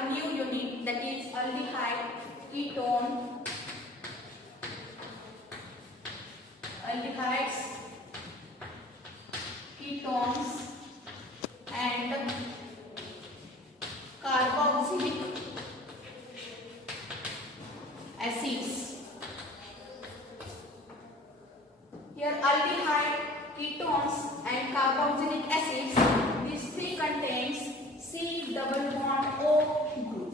a new unit, that is aldehyde, ketone, aldehydes, ketones and carboxylic acids. Here aldehyde, ketones and carboxylic acids, these three contains C double bond O group.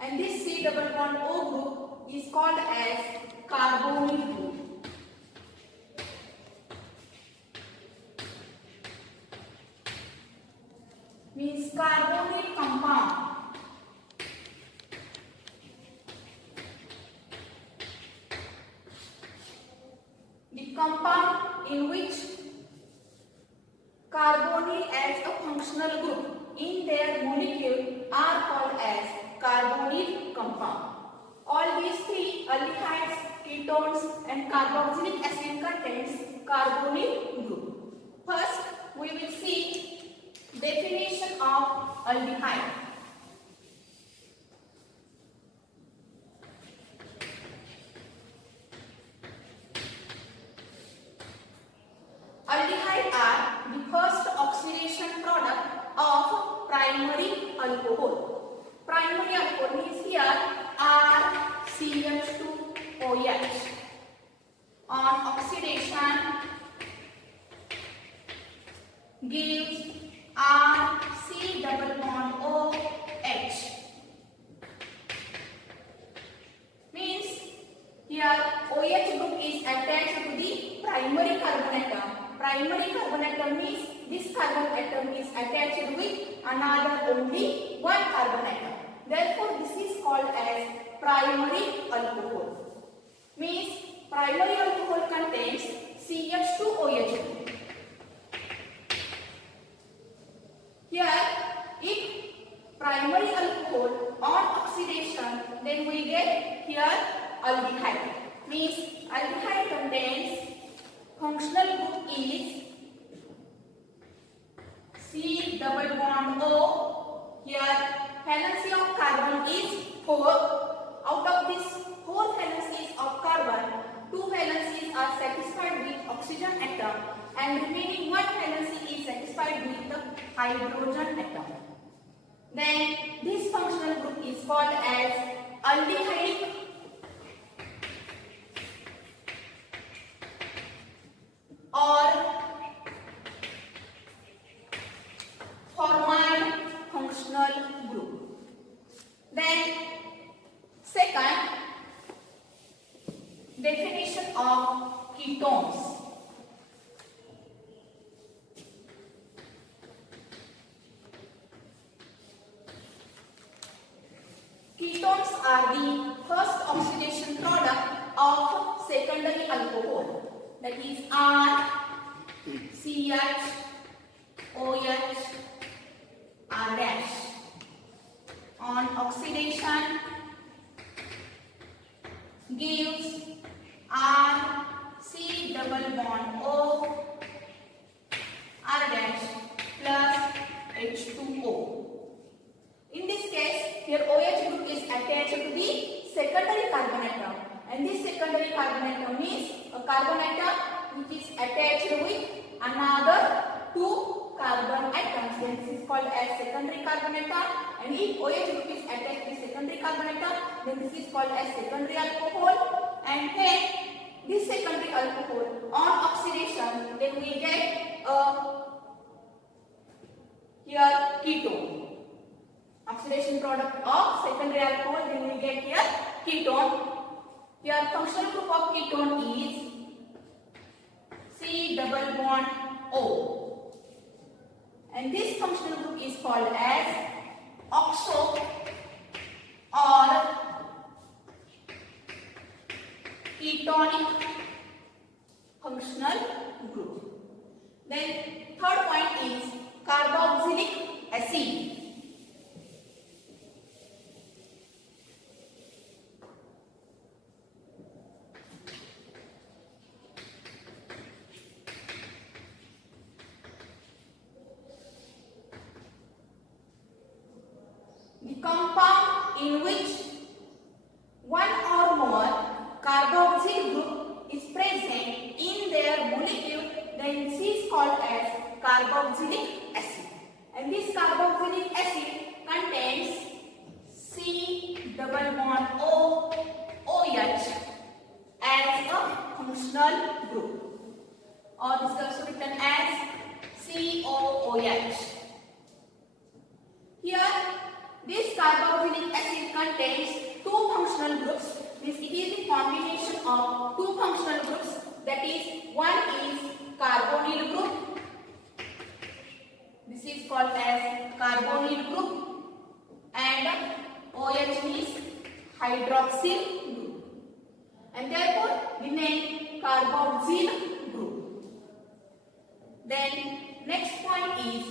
And this C double bond O group is called as carbonyl group. Means carbonyl compound. The compound in which carbonyl as a functional group in their molecule are called as carbonyl compound. All these three aldehydes, ketones and carboxylic acid contains carbonyl group. First, we will see definition of aldehyde. Aldehyde are the first oxidation product of primary alcohol. Primary alcohol means here RCH2OH. On oxidation gives RC double bond OH. Means here OH group is attached to the primary carbon atom. Primary carbon atom means this carbon atom is attached with another only one carbon atom. Therefore, this is called as primary alcohol. Means primary alcohol contains CH2OH. Here, if primary alcohol on oxidation, then we get here aldehyde. Means aldehyde contains functional group is C double bond O. Here valency of carbon is 4. Out of this 4 valencies of carbon, 2 valencies are satisfied with oxygen atom and remaining 1 valency is satisfied with the hydrogen atom. Then this functional group is called as aldehydic or formyl functional group. Then second, definition of ketones. Ketones are the first oxidation product of secondary alcohol, that is RCH, OH, R dash. On oxidation gives RC double bond O, R dash plus H2O. In this case, here OH group is attached to the secondary carbon atom, and this secondary carbon atom is a carbon atom which is attached with another 2 carbon atoms. Then this is called as secondary carbon atom, and if OH group is attached with secondary carbon atom, then this is called as secondary alcohol. And then this secondary alcohol on oxidation, then we get here ketone. Oxidation product of secondary alcohol, then we get here ketone. Here functional group of ketone is C double bond O, and this functional group is called as oxo or ketonic functional group. Then third point is carboxylic acid. the compound in which one or more carboxyl group is present in their molecule, then this is called as carboxylic acid. And this carboxylic acid contains C double bond O OH as a functional group, or this is also written as COOH. Here, this carboxylic acid contains two functional groups. This it is a combination of two functional groups. That is, one is carbonyl group. This is called as carbonyl group, and OH means hydroxyl group, and therefore the name carboxyl group. Then next point is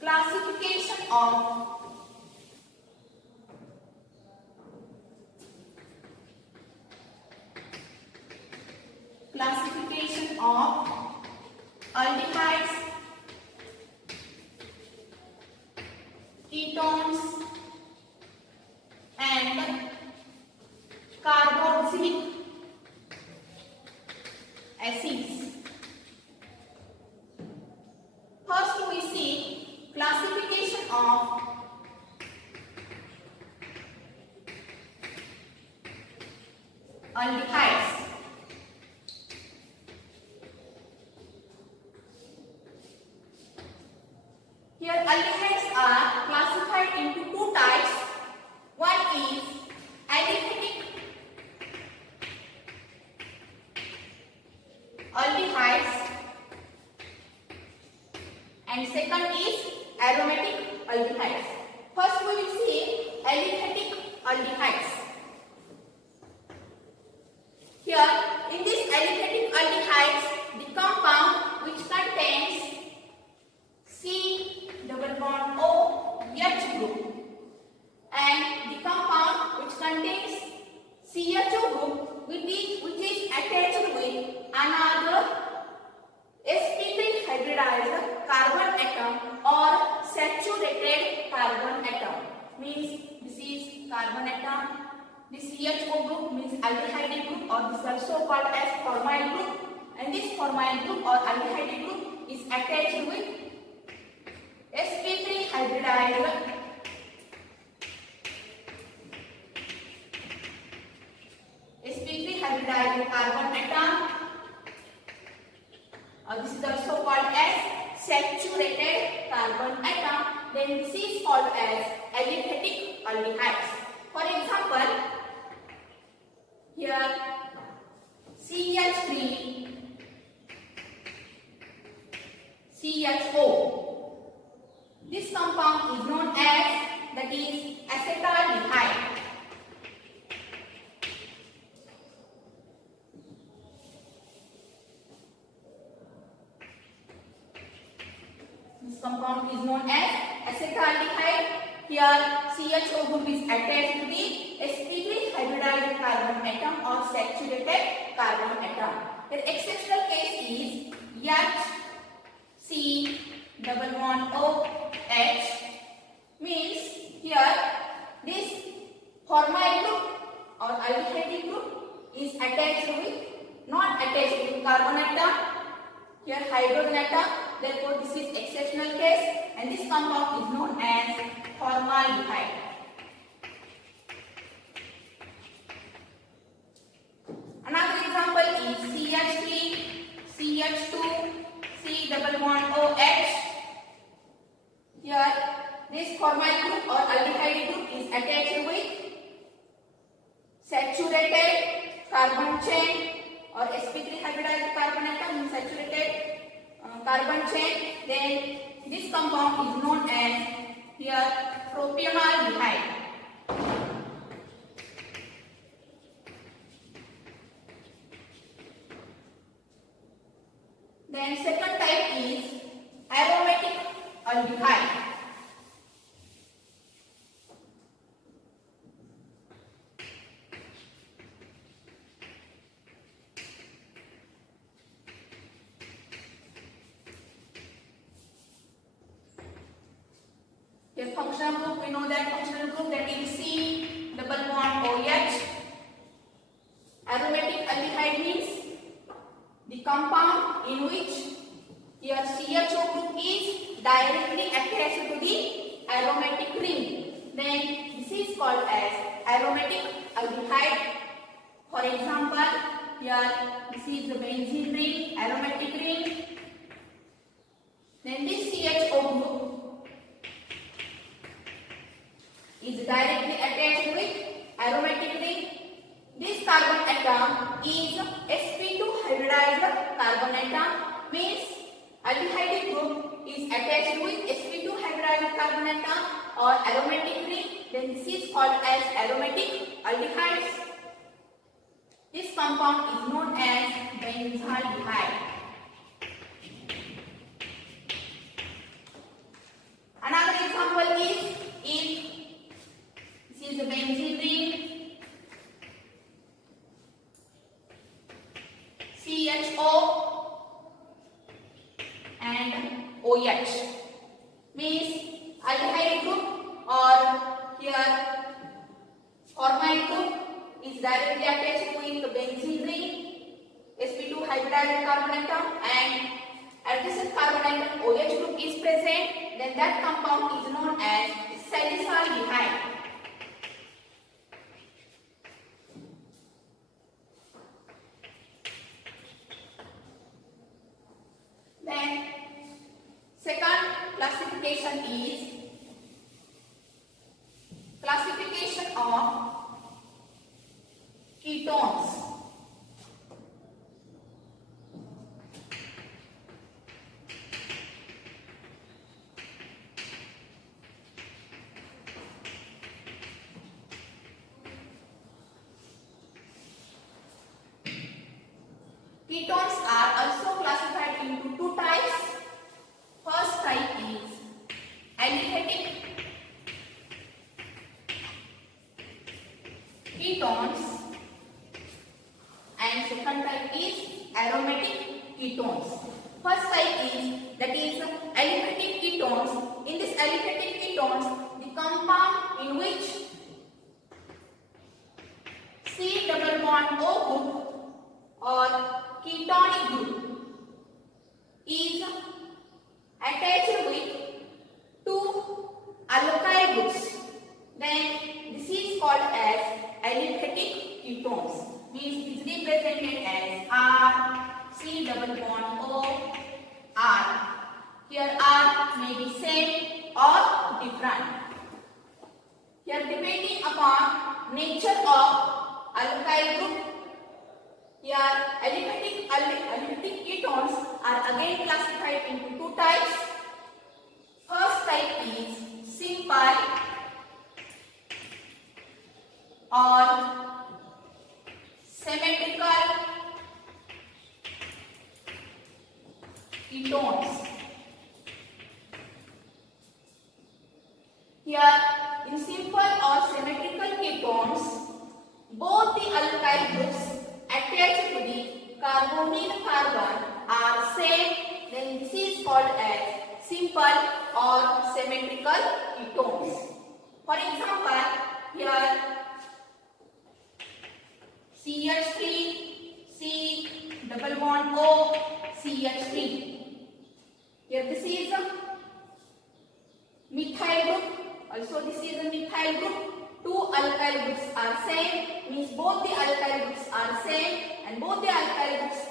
classification of aldehydes, ketones and carboxylic acids. First we see classification of aldehydes. Here aldehydes are classified into two types. One is aliphatic aldehydes and second is aromatic aldehydes. First we will see aliphatic aldehydes. Here in this aliphatic aldehydes, the compound which contains C double bond O H group and the compound which contains CHO group which is attached with another sp3 hybridized carbon atom or saturated carbon atom. Means this is carbon atom. This CHO group means aldehyde group, or this is also called as formyl group, and this formyl group or aldehyde group is attached with sp3 hybridized carbon atom, or this is also called as saturated carbon atom. Then this is called as aliphatic aldehydes. For example, here CH3 CHO. This compound is known as, that is, acetaldehyde. This compound is known as acetaldehyde. Here CHO group is attached to the sp3 hybridized carbon atom or saturated carbon atom. The exceptional case is HC double bond OH, means here this formyl group or aldehyde group is attached with, not attached with carbon atom, here hydrogen atom. Therefore this is exceptional case, and this compound is known as formaldehyde. Another example is CH3 CH2 C double bond OH. Here this formyl group or aldehyde group is attached with saturated carbon chain or sp3 hybridized carbon atom in saturated carbon chain. Then this compound is known as here propionaldehyde. Then second type is aromatic aldehyde. The functional group, we know that functional group group, that is C double bond OH. Aromatic aldehyde means the compound in which your CHO group is directly attached to the aromatic ring. Then this is called as aromatic aldehyde. For example, here this is the benzene ring, aromatic ring. Then this CHO group is directly attached with aromatic ring. This carbon atom is sp2 hybridized carbon atom, means aldehyde group is attached with sp2 hybridized carbon atom or aromatic ring. Then this is called as aromatic aldehydes. This compound is known as benzaldehyde. Another example is if this is the benzene ring, CHO and OH, means aldehyde group or here formyl group is directly attached with the benzene ring, sp2 hybridized carbon atom, and adjacent carbon atom OH group is present, then that compound is known as salicylaldehyde. Then second classification is classification of ketones. Ketones are also classified into two types. First type is aliphatic ketones and second type is aromatic ketones. First type is that is aliphatic ketones. In this aliphatic ketones, the compound in which C double bond O group or ketonic group is attached with two alkyl groups, then this is called as aliphatic ketones, means it is represented as R, C double bond O, R. Here R may be same or different. Here depending upon nature of alkyl group, here aliphatic ketones are again classified into two types. First type is simple or symmetrical ketones. Here in simple or symmetrical ketones, both the alkyl groups attached to the carbonyl carbon are same, then this is called as simple or symmetrical ketones. For example, here CH3, C double bond O, CH3. Here this is a methyl group, also this is a methyl group. Two alkyl groups are same, means both the alkyl groups are same, and both the alkyl groups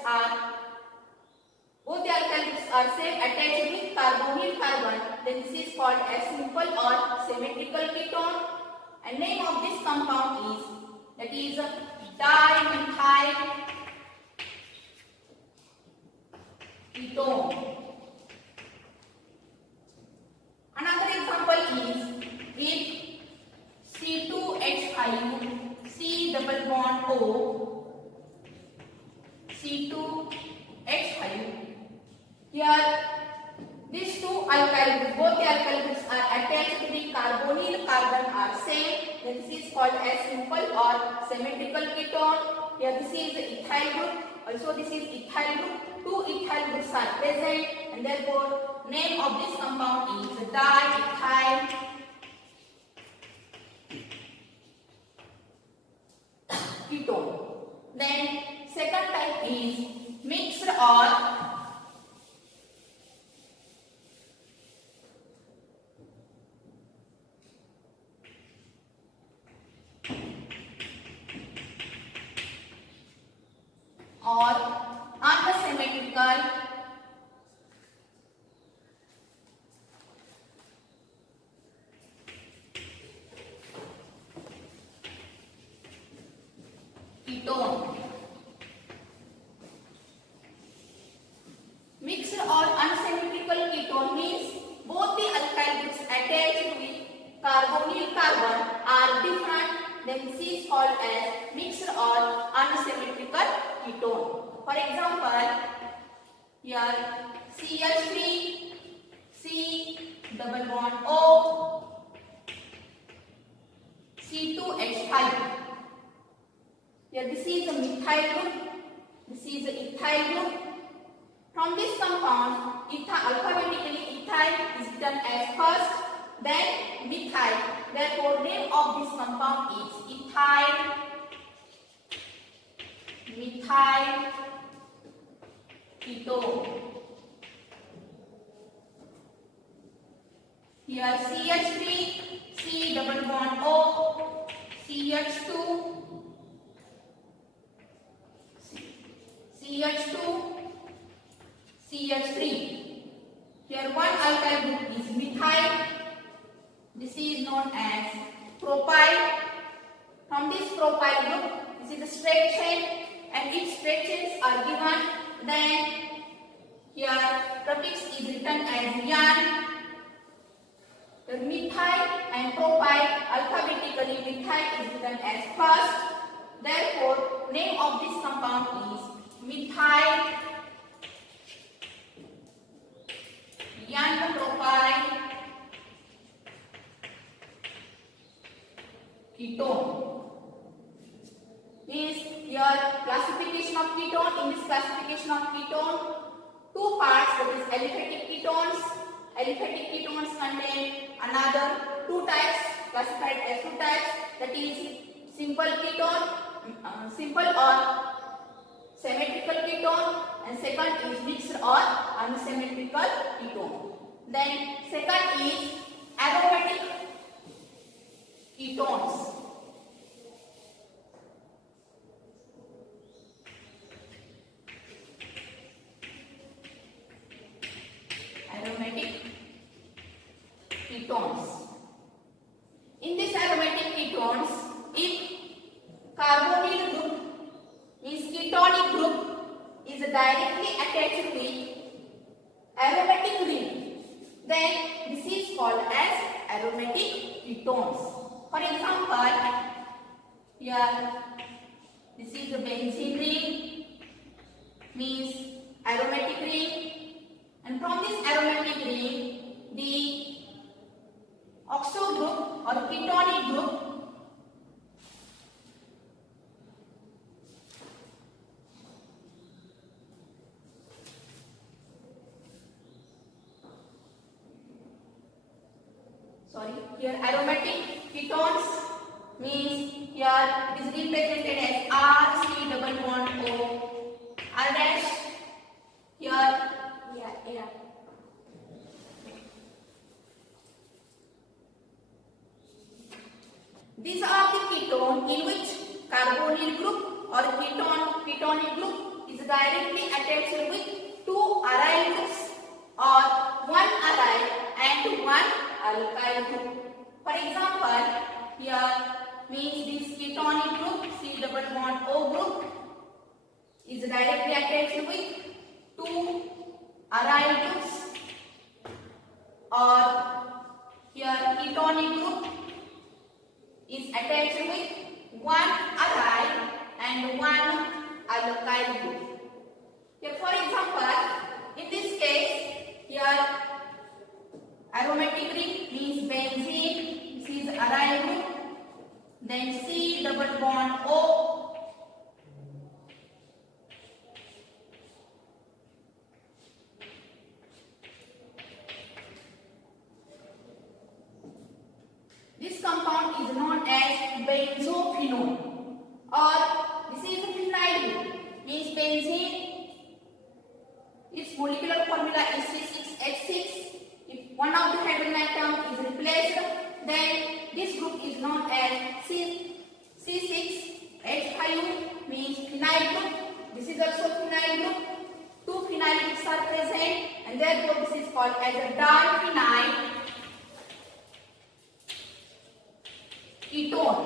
are same attached with carbonyl carbon, then this is called as simple or symmetrical ketone, and name of this compound is that is dimethyl ketone. Another example is if C2H5, C double bond O, C2H5. Here these two alkyl groups, both the alkyl groups are attached to the carbonyl carbon are same, then this is called as simple or symmetrical ketone. Here this is the ethyl group, also this is ethyl group. Two ethyl groups are present, and therefore name of this compound is diethyl or unsymmetrical ketone. Mixed or unsymmetrical ketone means both the alkyl groups attached with carbonyl carbon are different, then this is called as mixed or unsymmetrical ketone. For example, here CH3, C double bond O, C2H5. Here this is a methyl group, this is a ethyl group. From this compound, alphabetically ethyl is written as first, then methyl. Therefore, name of this compound is ethyl methyl ketone. Here CH3, C double bond O, CH2, CH2, CH3. Here one alkyl group is methyl. This is known as propyl. From this propyl group, this is a straight chain, and its straight chains are given. Then here prefix is written as yan. The methyl and propyl, alphabetically methyl is written as first. Therefore, name of this compound is methyl yan propyl ketone. Means your classification of ketone. In this classification of ketone, two parts, that is aliphatic ketones. Aliphatic ketones contain another two types, classified as two types, that is simple ketone, simple or symmetrical ketone, and second is mixed or unsymmetrical ketone. Then second is aromatic ketones. Aromatic ketones. In this aromatic ketones, if carbonyl group means ketonic group is directly attached with aromatic ring, then this is called as aromatic ketones. For example, here this is the benzene ring, means aromatic ring, and from this aromatic ring, the oxo group or ketonic group here aromatic ketones means here it is represented as R, C double bond O, R dash. Here, yeah. These are the ketone in which carbonyl group or ketonic group is directly attached with two aryl groups or one aryl and one alkyl group. For example, here means this ketonic group C double bond O group is directly attached with two aryl groups, or here ketonic group is attached with one aryl and one alkyl group. Here for example, in this case, here aromatic ring means benzene, this is aryl group, then C double bond O, this compound is known as benzophenone, or this is a phenyl group, means benzene, its molecular formula is C6H6. If one of the hydrogen atom is replaced, then this group is known as C6H5, means phenyl group, This is also phenyl group. Two phenyl groups are present, and therefore this is called as a diphenyl ketone.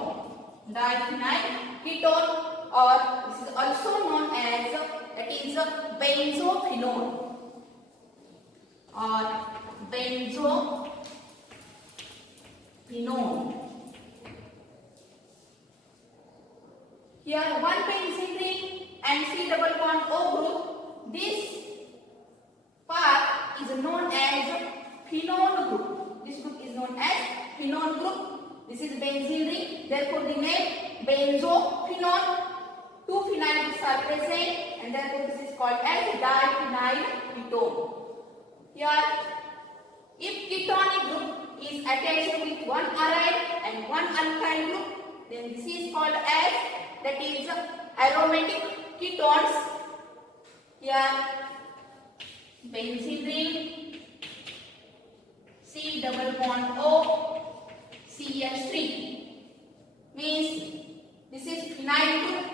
Diphenyl ketone, or this is also known as that is benzophenone or benzophenone. Here one benzene ring and C double bond O group. This part is known as phenone group. This group is known as phenone group. This is benzene ring. Therefore, the name benzophenone. Two phenyl groups are present, and therefore this is called as diphenyl ketone. Here, if ketonic group is attached with one aryl and one alkyl group, then this is called as that is aromatic ketones. Here, benzene ring, C double bond O, CH3 means this is phenyl group,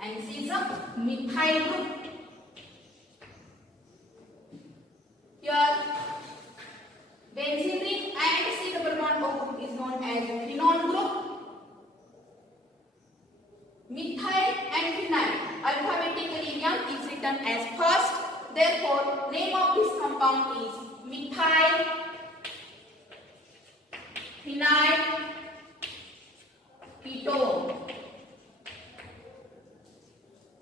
and this is a methyl group. Here, benzene ring and C double bond O group is known as phenone group. Methyl and phenyl alphabetically M is written as first. Therefore, name of this compound is methyl phenyl ketone,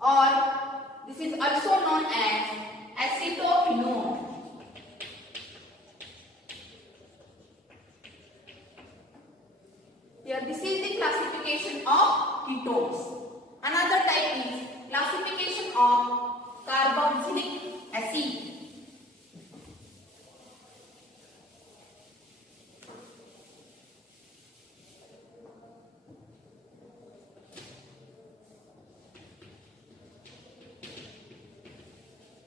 or this is also known as acetophenone. Here, this is the classification of ketones. Another type is classification of carboxylic acid.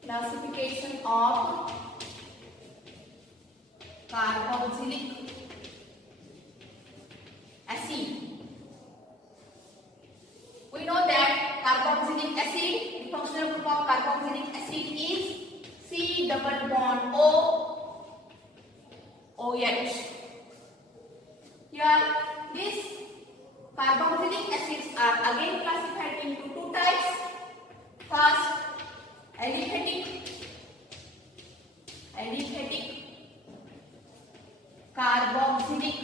Classification of carboxylic acid. We know that carboxylic acid, the functional group of carboxylic acid is C double bond O OH. Here, these carboxylic acids are again classified into two types. First, aliphatic carboxylic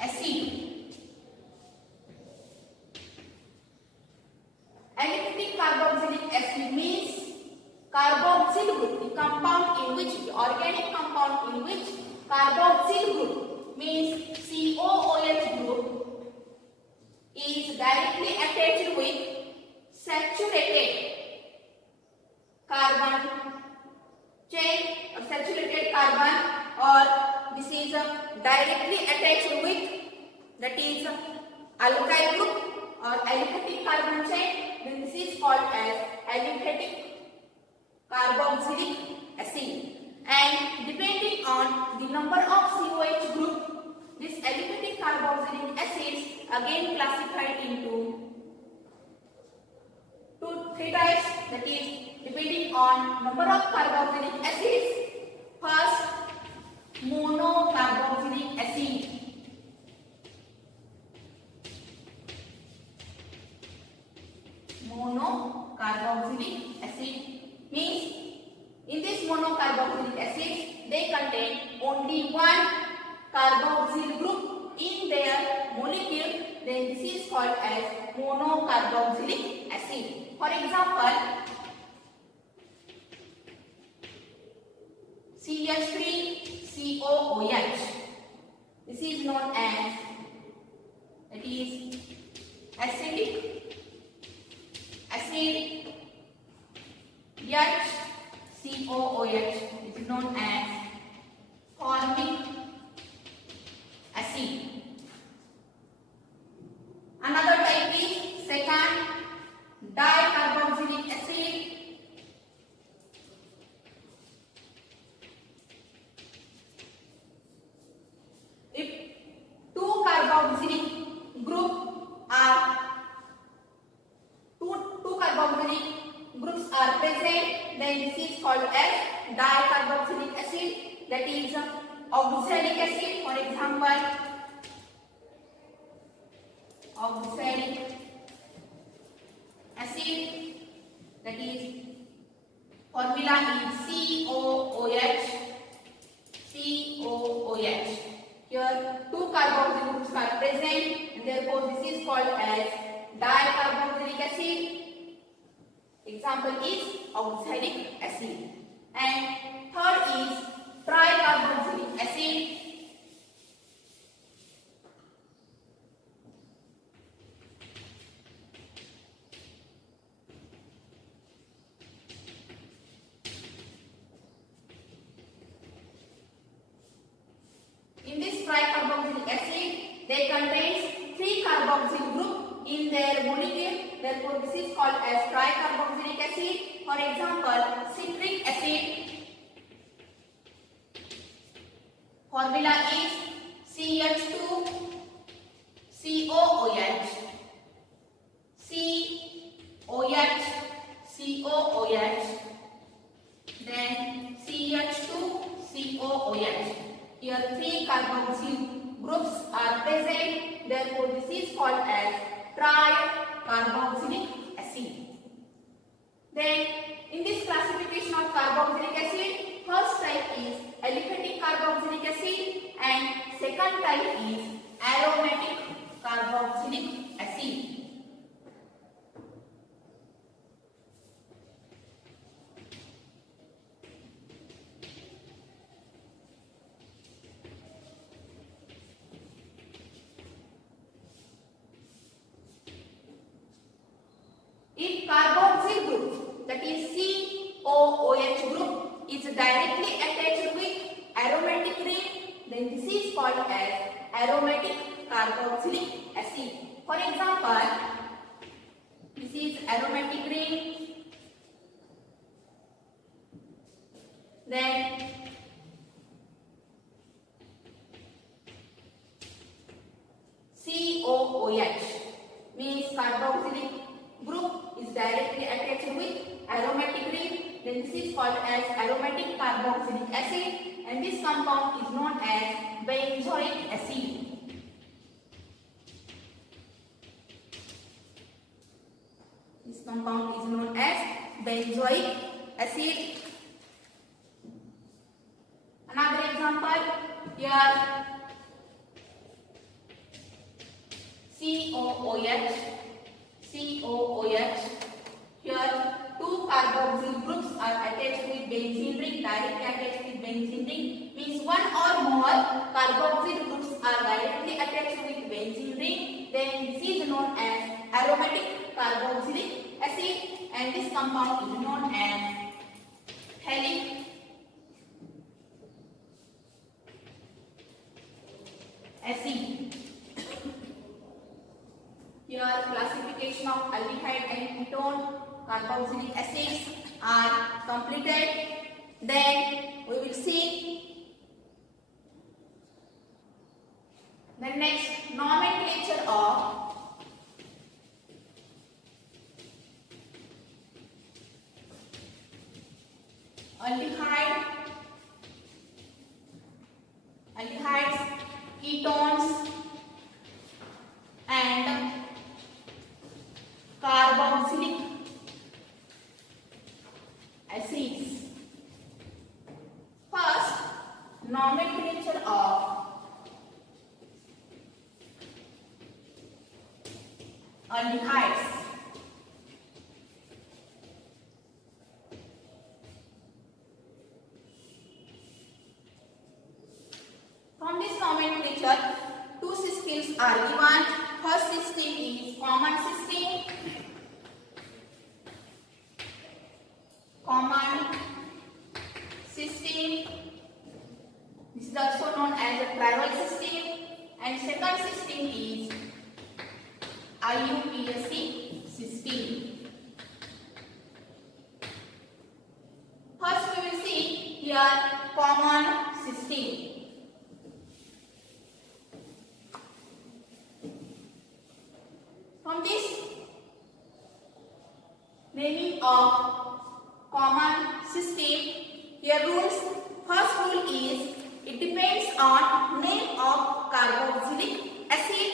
acid. Aliphatic carboxylic acid means carboxyl group, the compound in which, the organic compound in which carboxyl group means COOH group is directly attached with saturated carbon chain or saturated carbon, or this is directly attached with that is alkyl group or aliphatic carbon chain, then this is called as aliphatic carboxylic acid. And depending on the number of COH group, this aliphatic carboxylic acids again classified into three types, that is depending on number of carboxylic acids. First, monocarboxylic acid. Monocarboxylic acid means in this monocarboxylic acids they contain only one carboxyl group in their molecule, then this is called as monocarboxylic acid. For example, CH3COOH. This is known as, that is acidic acid. HCOOH is known as formic acid. Another type is second, dicarboxylic acid. If two carboxylic this is called as dicarboxylic acid, that is oxalic acid. For example, oxalic acid, that is formula is COOH. COOH. Here two carboxyl groups are present and therefore this is called as dicarboxylic acid. Example is oxalic acid. And third is tricarboxylic acid. In this tricarboxylic acid, they contains 3 carboxyl group in their molecule. Therefore, this is called as tricarboxylic acid. For example, citric acid. Formula is CH2COOH. COOH. Then CH2COOH. Here 3 carboxyl groups are present. Therefore, this is called as tricarboxylic acid. Then, in this classification of carboxylic acid, first type is aliphatic carboxylic acid and second type is aromatic carboxylic acid. If carboxyl group, that is COOH group, is directly attached with aromatic ring, then this is called as aromatic carboxylic acid. For example, this is aromatic ring, then COOH means carboxylic group is directly attached with aromatic ring, then this is called as aromatic carboxylic acid and this compound is known as benzoic acid. This compound is known as benzoic acid. Another example, here COOH. Here 2 carboxyl groups are attached with benzene ring, directly attached with benzene ring, means 1 or more carboxyl groups are directly attached with benzene ring, then this is known as aromatic carboxylic acid and this compound is known as halic acid. Here classification of aldehyde and ketone carboxylic acids are completed. Then we will see the next nomenclature of aldehydes, ketones and carboxylic acids. First, nomenclature of aldehydes. From this nomenclature, 2 systems are given. First system is common system. This is also known as a trival system. And second system is IUPAC system. First we will see here common system. From this meaning of common system, Here rules. First rule is it depends on name of carboxylic acid,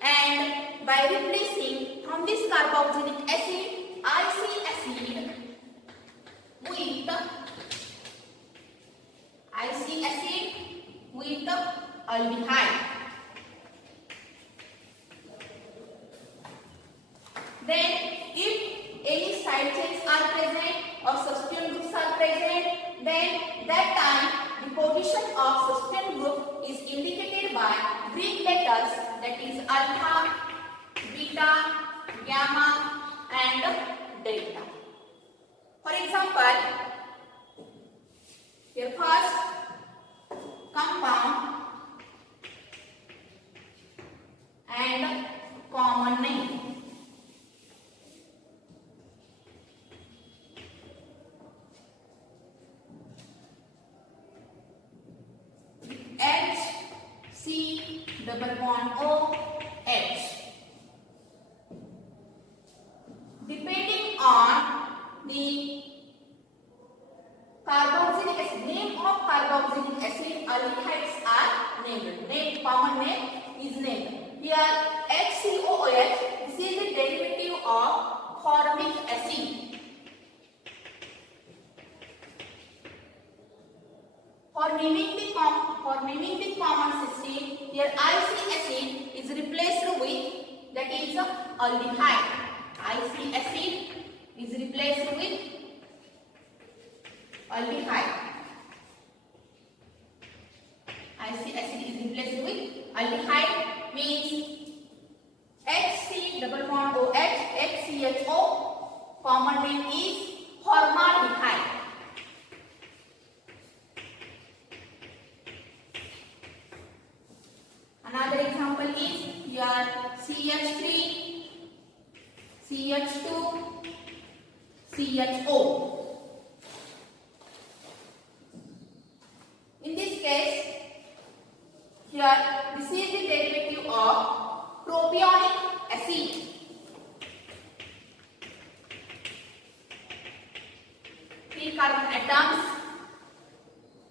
and by replacing from this carboxylic acid IC acid with aldehyde. Then if any side chains are present or substituent groups are present, then that time the position of substituent group is indicated by Greek letters, that is alpha, beta, gamma and delta. For example, your first compound and common name. HC double bond OH. Depending on the carboxylic acid, name of carboxylic acid, aldehydes are named. Common name is named. Here HCOOH, this is the derivative of formic acid. For naming the common system, here IC acid is replaced with, that is aldehyde. IC acid is replaced with aldehyde. IC acid is replaced with aldehyde, means HC double bond OH, HCHO, common name is formaldehyde. Another example is here CH3, CH2, CHO. In this case, here this is the derivative of propionic acid. Three carbon atoms.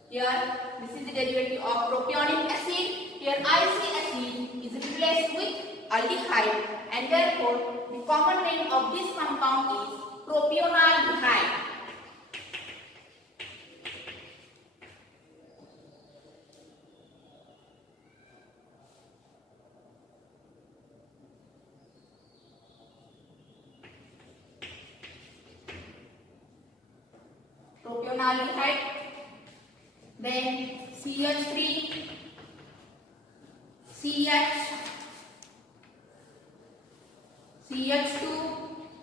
Here this is the derivative of propionic acid. Here IC acid is replaced with aldehyde, and therefore the common name of this compound is propionaldehyde. Propionaldehyde. Then CH3, CH, CH2,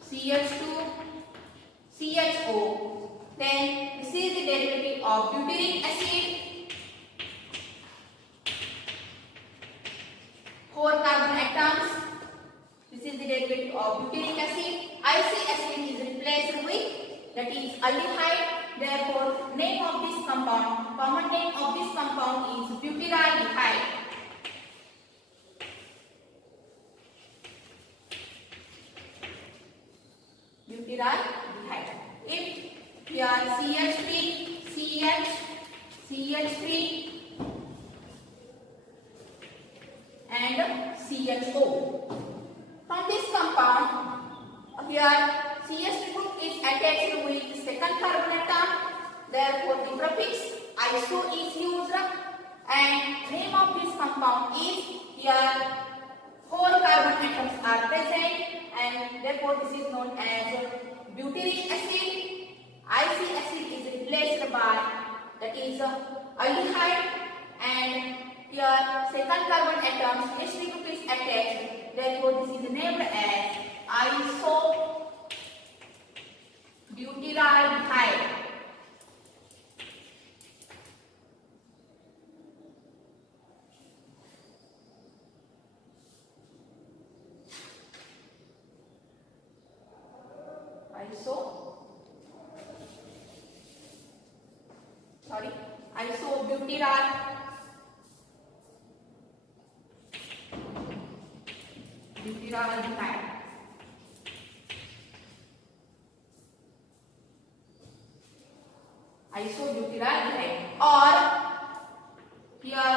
CH2, CHO. Then this is the derivative of butyric acid. 4 carbon atoms. This is the derivative of butyric acid. IC acid is replaced with, that is aldehyde. Therefore, name of this compound, common name of this compound is butyraldehyde. Butyraldehyde. If here CH3, CH, CH3 and CHO. From this compound, here CH3 group is attached with the second carbon atom. Therefore, the prefix iso is used, and name of this compound is, here 4 carbon atoms are present, and therefore this is known as butyric acid. IC acid is replaced by, that is aldehyde, and here second carbon atom H3 group is attached. Therefore, this is named as isobutyraldehyde. Butyraldehyde. isobutyraldehyde. Or here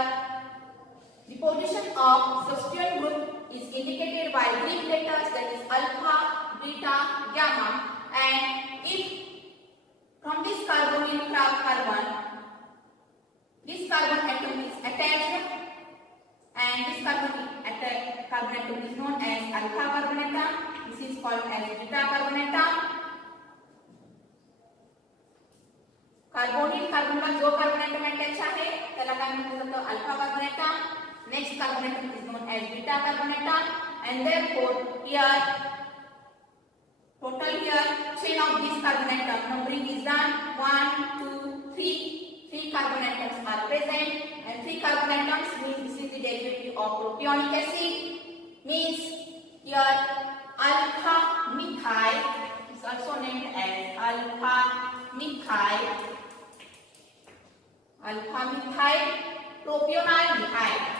the position of substituent group is indicated by Greek letters, that is alpha, beta, gamma. And if from this carbonyl carbon, this carbon atom is attached, and this carbon atom is known as alpha carbon atom. This is called as beta carbon atom. Carbonyl कार्बनला जो carbon atom attach आहे त्याला काय म्हटलं जातं? Alpha carbon atom. Next carbon atom is known as beta carbon atom. And therefore here total here chain of this carbon atom numbering is done 1 2 3. 3 carbon atoms are present, and 3 carbon atoms means this is the derivative of propionic acid. Means here alpha methyl is also named as alpha methyl propionaldehyde.